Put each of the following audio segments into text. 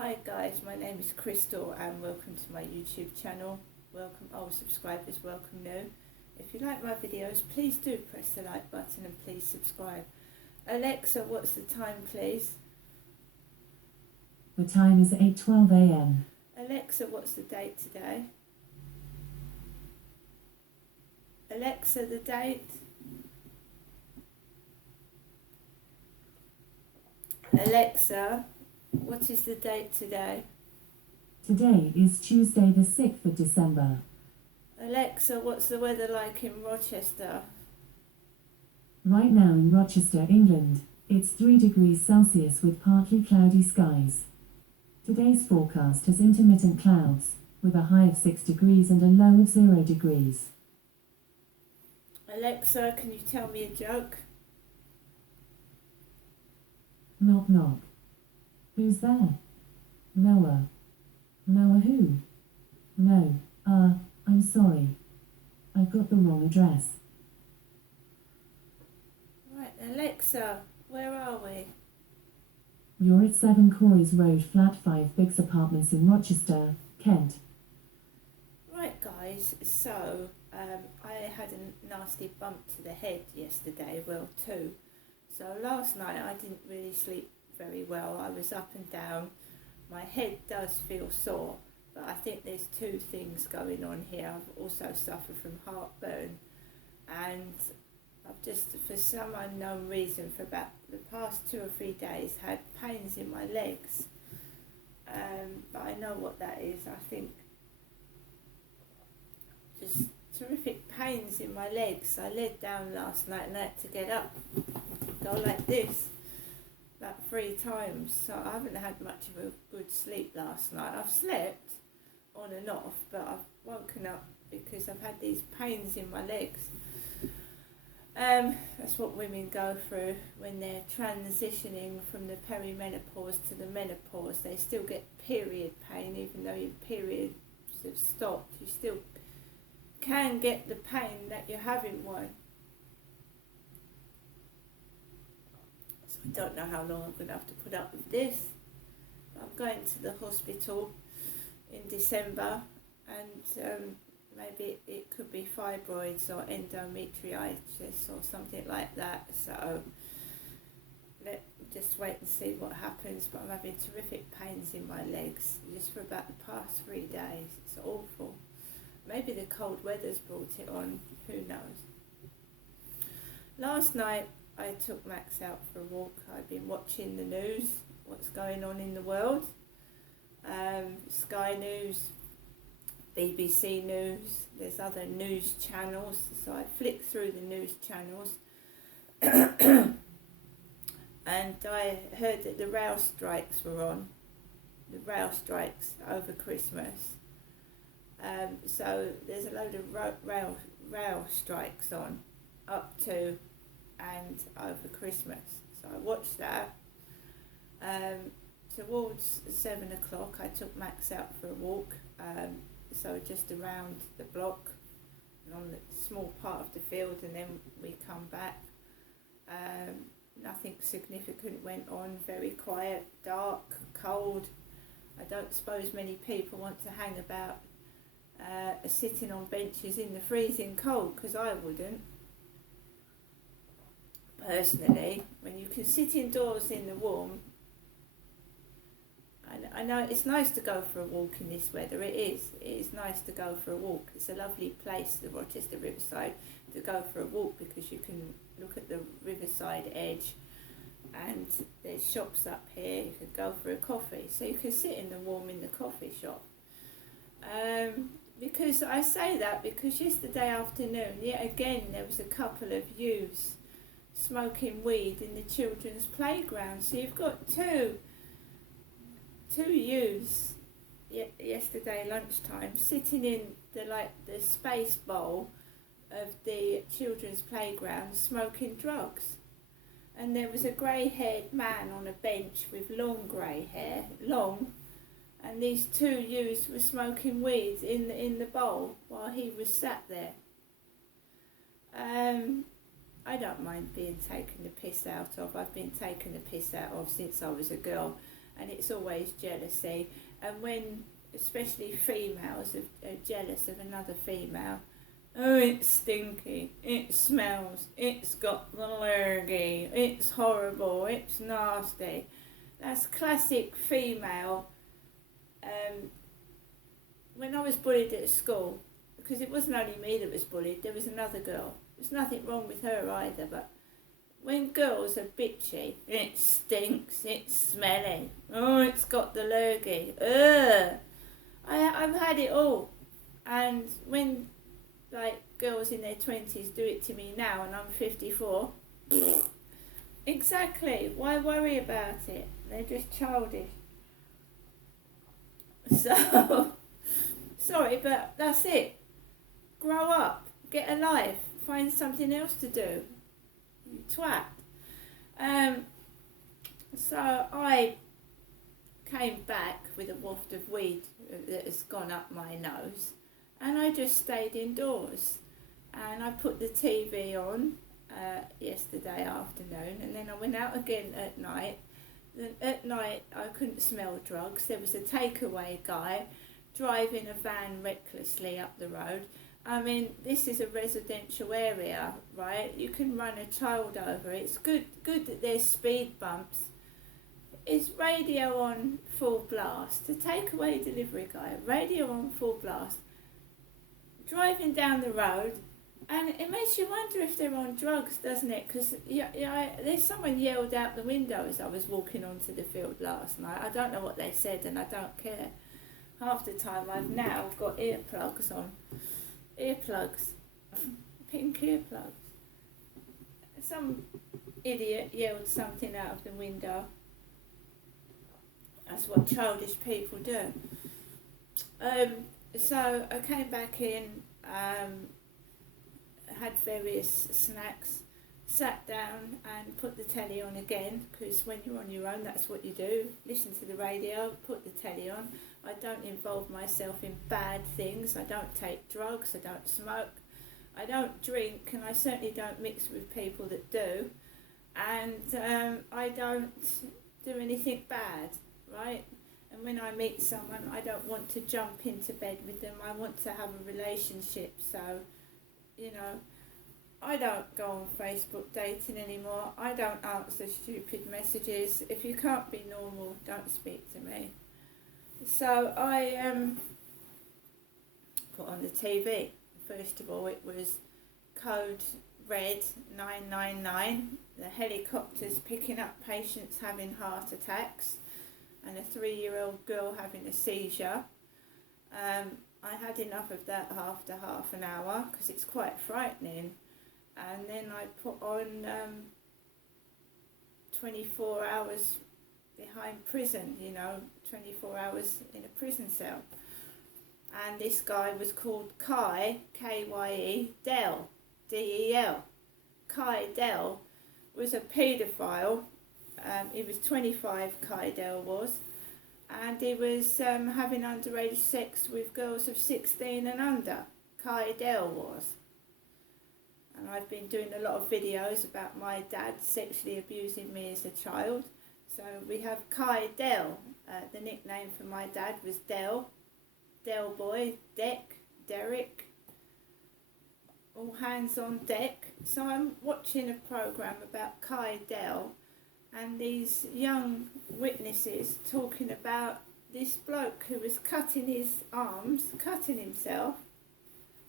Hi guys, my name is Crystal and welcome to my YouTube channel. Welcome all subscribers, welcome new. If you like my videos, please do press the like button and please subscribe. Alexa, what's the time please? The time is 8:12 a.m. Alexa, what's the date today? Alexa, the date? Alexa, what is the date today? Today is Tuesday the 6th of December. Alexa, what's the weather like in Rochester? Right now in Rochester, England, it's 3 degrees Celsius with partly cloudy skies. Today's forecast has intermittent clouds, with a high of 6 degrees and a low of 0 degrees. Alexa, can you tell me a joke? Knock knock. Who's there? Noah. Noah who? No, I'm sorry. I've got the wrong address. Right, Alexa, where are we? You're at 7 Corys Road, Flat 5 Biggs Apartments in Rochester, Kent. Right guys, so I had a nasty bump to the head yesterday, well two. So last night I didn't really sleep very well. I was up and down. My head does feel sore, but I think there's two things going on here. I've also suffered from heartburn, and I've just, for some unknown reason, for about the past 2 or 3 days, had pains in my legs. But I know what that is. I think just terrific pains in my legs. I laid down last night and I had to get up, go like this, about 3 times. So I haven't had much of a good sleep last night. I've slept on and off, but I've woken up because I've had these pains in my legs. That's what women go through when they're transitioning from the perimenopause to the menopause. They still get period pain, even though your periods have stopped. You still can get the pain that you're having one. So I don't know how long I'm going to have to put up with this. I'm going to the hospital in December, and maybe it could be fibroids or endometriosis or something like that. So let's just wait and see what happens. But I'm having terrific pains in my legs just for about the past 3 days. It's awful. Maybe the cold weather's brought it on, who knows. Last night I took Max out for a walk. I've been watching the news, what's going on in the world. Sky News, BBC News, there's other news channels, so I flicked through the news channels and I heard that the rail strikes were on, the rail strikes over Christmas. So there's a load of rail strikes on up to and over Christmas. So I watched that. Towards 7 o'clock I took Max out for a walk. So just around the block and on the small part of the field, and then we come back. Nothing significant went on, very quiet, dark, cold. I don't suppose many people want to hang about sitting on benches in the freezing cold, because I wouldn't. Personally, when you can sit indoors in the warm, I know it's nice to go for a walk in this weather. It is nice to go for a walk. It's a lovely place, the Rochester Riverside, to go for a walk, because you can look at the riverside edge and there's shops up here. You can go for a coffee, so you can sit in the warm in the coffee shop. Because I say that because yesterday afternoon, yet again, there was a couple of youths smoking weed in the children's playground. So you've got two youths yesterday lunchtime sitting in the space bowl of the children's playground smoking drugs, and there was a grey-haired man on a bench with long grey hair, and these two youths were smoking weed in the bowl while he was sat there. I don't mind being taken the piss out of. I've been taken the piss out of since I was a girl. and it's always jealousy. And when especially females are jealous of another female, oh, it's stinky, it smells, it's got the lurgy, it's horrible, it's nasty. That's classic female. When I was bullied at school, because it wasn't only me that was bullied, there was another girl. There's nothing wrong with her either, but when girls are bitchy, it stinks, it's smelly, oh, it's got the lurgy, ugh. I've had it all. And when like girls in their 20s do it to me now and I'm 54, exactly, why worry about it? They're just childish. So, sorry, but that's it. Grow up, get a life, find something else to do. You twat. So I came back with a waft of weed that has gone up my nose, and I just stayed indoors. And I put the TV on yesterday afternoon, and then I went out again at night. Then at night I couldn't smell drugs. There was a takeaway guy driving a van recklessly up the road. I mean, this is a residential area, right? You can run a child over. It's good that there's speed bumps. Is radio on full blast? The takeaway delivery guy, radio on full blast, driving down the road, and it makes you wonder if they're on drugs, doesn't it? Because there's someone yelled out the window as I was walking onto the field last night. I don't know what they said, and I don't care. Half the time I've now got earplugs on. Earplugs. Pink earplugs. Some idiot yelled something out of the window. That's what childish people do. So I came back in, had various snacks, sat down and put the telly on again, because when you're on your own, that's what you do. Listen to the radio, put the telly on. I don't involve myself in bad things. I don't take drugs, I don't smoke, I don't drink, and I certainly don't mix with people that do. And I don't do anything bad, right? And when I meet someone, I don't want to jump into bed with them. I want to have a relationship. So, you know, I don't go on Facebook dating anymore. I don't answer stupid messages. If you can't be normal, don't speak to me. So I put on the TV. First of all, it was Code Red 999. The helicopters picking up patients having heart attacks, and a 3-year-old girl having a seizure. I had enough of that after half an hour because it's quite frightening. And then I put on 24 hours behind prison, 24 hours in a prison cell. And this guy was called Kai, K-Y-E, Dell, D-E-L. Kai Dell was a paedophile. He was 25, Kai Dell was, and he was having underage sex with girls of 16 and under. Kai Dell was. And I've been doing a lot of videos about my dad sexually abusing me as a child. So we have Kai Dell. The nickname for my dad was Dell, Dell Boy, Deck, Derek, all hands on deck. So I'm watching a programme about Kai Dell and these young witnesses talking about this bloke who was cutting his arms, cutting himself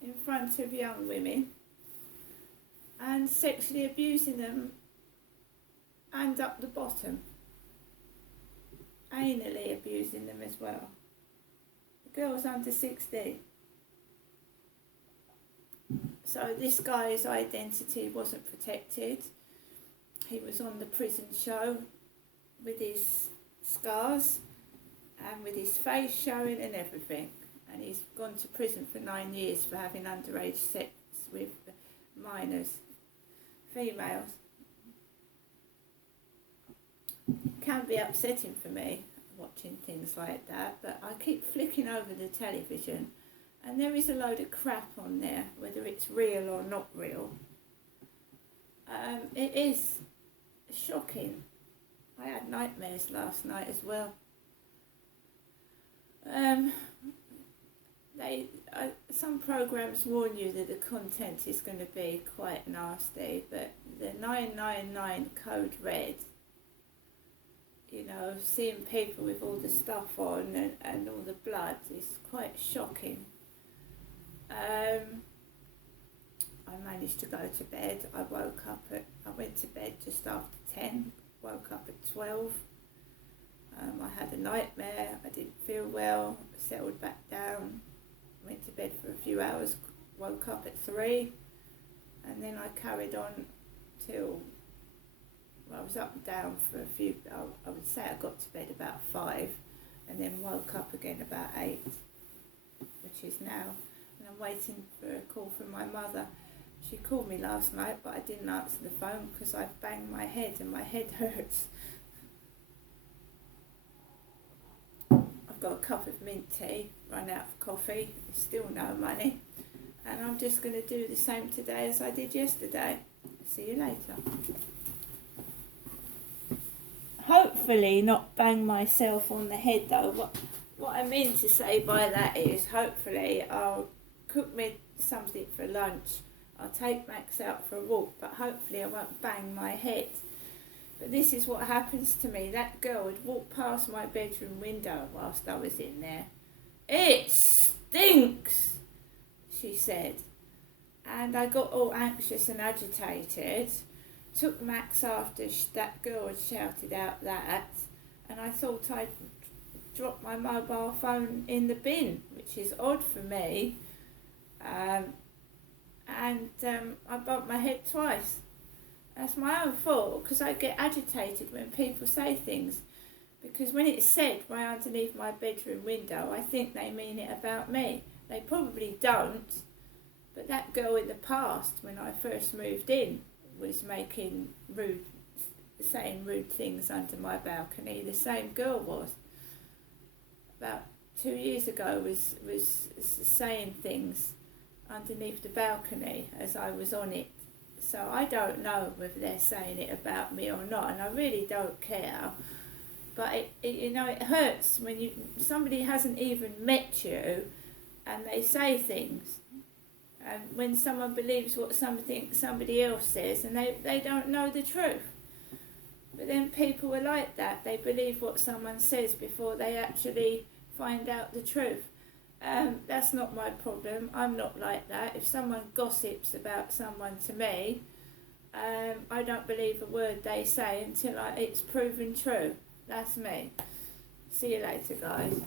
in front of young women and sexually abusing them and up the bottom, anally abusing them as well. The girl's under 16. So this guy's identity wasn't protected. He was on the prison show with his scars and with his face showing and everything. And he's gone to prison for 9 years for having underage sex with minors, females. It can be upsetting for me watching things like that, but I keep flicking over the television and there is a load of crap on there, whether it's real or not real. It is shocking. I had nightmares last night as well. Some programs warn you that the content is going to be quite nasty, but the 999 code red, seeing people with all the stuff on and all the blood is quite shocking. I managed to go to bed. I went to bed just after 10, woke up at 12. I had a nightmare, I didn't feel well, settled back down, went to bed for a few hours, woke up at 3, and then I carried on till, I was up and down for a few, I would say I got to bed about 5, and then woke up again about 8, which is now, and I'm waiting for a call from my mother. She called me last night, but I didn't answer the phone because I banged my head and my head hurts. I've got a cup of mint tea, run out of coffee, still no money, and I'm just going to do the same today as I did yesterday. See you later. Hopefully not bang myself on the head though. What I mean to say by that is hopefully I'll cook me something for lunch, I'll take Max out for a walk, but hopefully I won't bang my head. But this is what happens to me. That girl would walk past my bedroom window whilst I was in there. "It stinks," she said. And I got all anxious and agitated. Took Max after that girl had shouted out that. And I thought I'd drop my mobile phone in the bin, which is odd for me. I bumped my head twice. That's my own fault, because I get agitated when people say things. Because when it's said right underneath my bedroom window, I think they mean it about me. They probably don't, but that girl in the past, when I first moved in, was saying rude things under my balcony. The same girl was. About 2 years ago, was saying things underneath the balcony as I was on it. So I don't know whether they're saying it about me or not, and I really don't care. But it hurts when somebody hasn't even met you and they say things. And when someone believes what somebody else says and they don't know the truth. But then people are like that. They believe what someone says before they actually find out the truth. That's not my problem. I'm not like that. If someone gossips about someone to me, I don't believe a word they say until it's proven true. That's me. See you later, guys.